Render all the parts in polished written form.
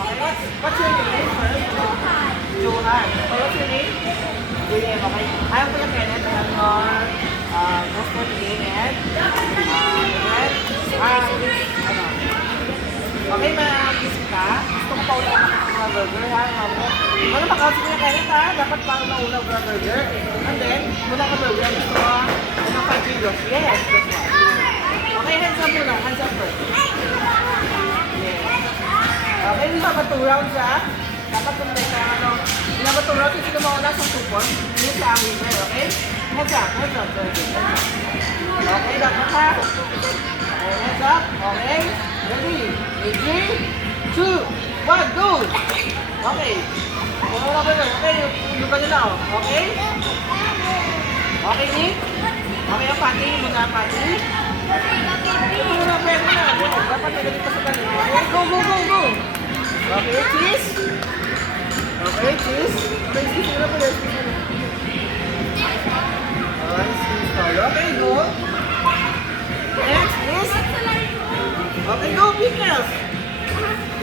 Okay, what's your name first? Johan. So, what's your name? William, okay. I'm Kuya Kenneth. I'm your host for today and ano? Okay, mag-kiss ka. Gusto ko pauna ng burger, ha? Ano ba kasi Kuya Kenneth, ha? Dapat pa mauna ng burger. And then, muna ka burger. Gusto ko, ano pa, kilos? Yes, that's right. Okay, hands up muna. Hands up first. Yes. Okay, we have a 2 rounds, ha? Dapat kung may kaya ano, we have a 2 rounds. Sino mauna sa support? Yun siya ang winner, okay? Hands up, hands up. Okay, dapat ha? Okay, hands up. Okay. Ready? 3, 2, 1, go! Okay. Okay, yung kanila, oh. Okay? Okay, Nick? Okay, ang pati. Muna ang pati. Muna, pwede na. Dapat nagalit pa sa kanila. Okay, go, go, go, go! Okay, cheese. Okay, cheese. Okay, cheese. Muna po yun. Okay, go. Next is... Okay, go, pickles.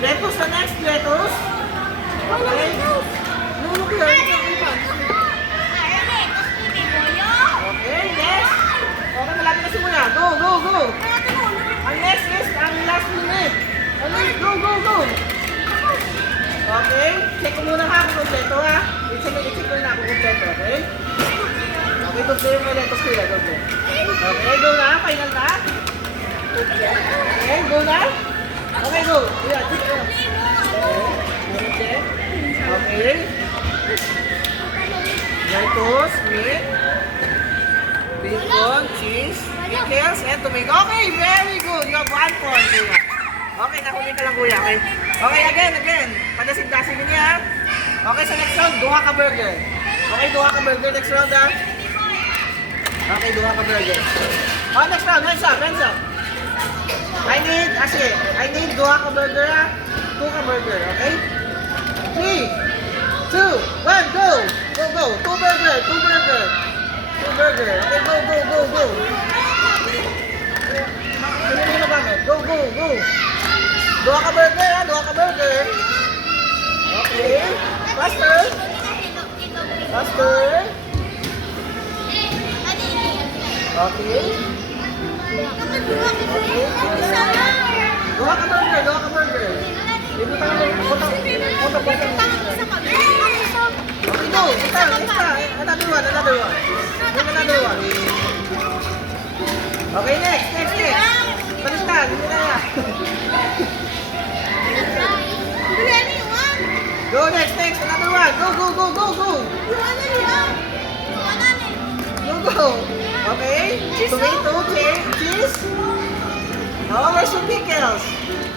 Lettuce na next, lettuce. Okay. No, look here. Okay, next. Okay, malapit na simula. Go, go, go. Ang next is ang last minute. Okay, go, go, go. Okay, check ko muna ha kung kompleto ha. I-check ko na kung kompleto, okay? Okay, doble yung lettuce ko yan, doble. Okay, go na, final na. Okay, go na. Okay, go. Yeah, check it out. Okay. Okay. Lettuce, meat, bacon, cheese, pickles, and tomato. Okay, very good. You have 1 point, kuya. Okay, nahuli ka lang, kuya. Okay. Okay, again. Padasin-dasin niya. Okay, sa next round, duha ka burger. Okay, duha ka burger next round, ha? Okay, duha ka burger. Oh, next round, hands up, hands up. I need duha ka burger, ha? 2 ka burger, okay? 3, 2, 1, go! Go, go! 2 burger, 2 burger. 2 burger. Okay, go, go, go, go. Ano yung nagamit? Go, go, go. Duha ka burger, ha? Duha ka burger. Okay. Faster. Faster. Okay. Duha ka burger, duha ka burger. Ibutang mo, utang. Okay, go. Utang, extra. Another one. Another one. Okay, next. Baliktad, hindi na yan. Go, next. Another one. Go. Go. Okay. Tomato, cheese. Oh, where's your pickles?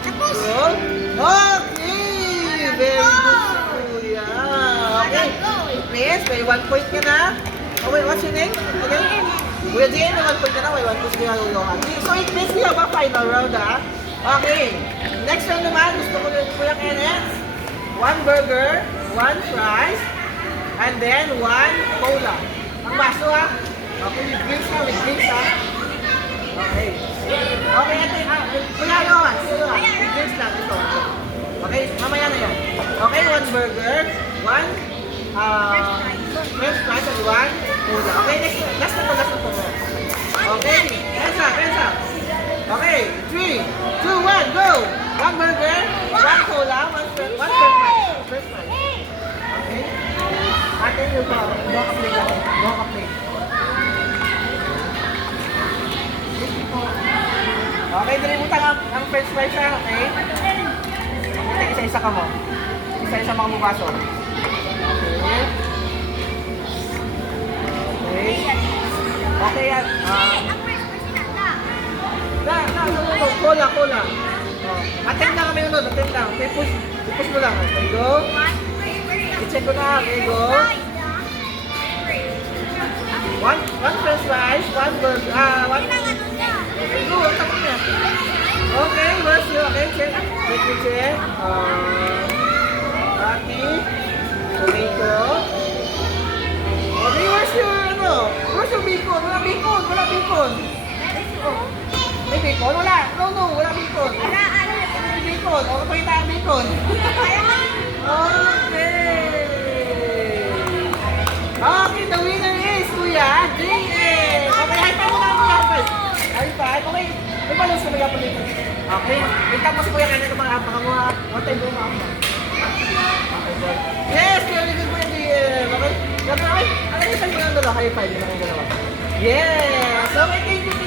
Good. Okay. Very good, kuya. Okay. Please, may 1 point ka na. Oh, wait, what's your name? Okay. Kuya Jane, may 1 point ka na. May 1 point ka na. So, it means we have a final round, ha? Okay. Next round naman, gusto ko yung Kuya Kenneth. 1 burger, 1 fries, and then 1 cola. Ang baso, ha? Okay, with drinks, ha? Okay. Okay, ito yung, Kuya Johan, with drinks lang, ito. Okay, mamaya na yan. Okay, 1 burger, 1 french fries, and 1 cola. Okay, last na to. Okay, hands up. Okay, 3, 2, 1, go! 1 burger, 1 cola, 1 french fries. Okay? Ate, yung doha ka plate. Okay, dilimutan ang french fries, ha? Okay? Okay, isa-isa ka mo. Isa-isa mga bubaso. Okay, yan. Cola. Attend lang kami unod. Okay, push mo lang. Okay, go. I-check ko na. Okay, go. 1 french fries, 1 burger, 1... Okay, go. Tapos na. Okay, where's your... Okay, check. Check. Patty. Tomato. Okay, where's your... Where's your bacon? Wala bacon. Oh. May bacon? Wala. No, wala bacon. May bacon. O, pakita ang bacon. Okay. Wait lang po si Kuya Kenneth. Baka mo ha. One time mo ha. Yes! Very good po yung DM. Okay? Okay. Ano yung sa'yo ng dalawa? Kayo 5. Yung dalawa. Yes! Okay, thank you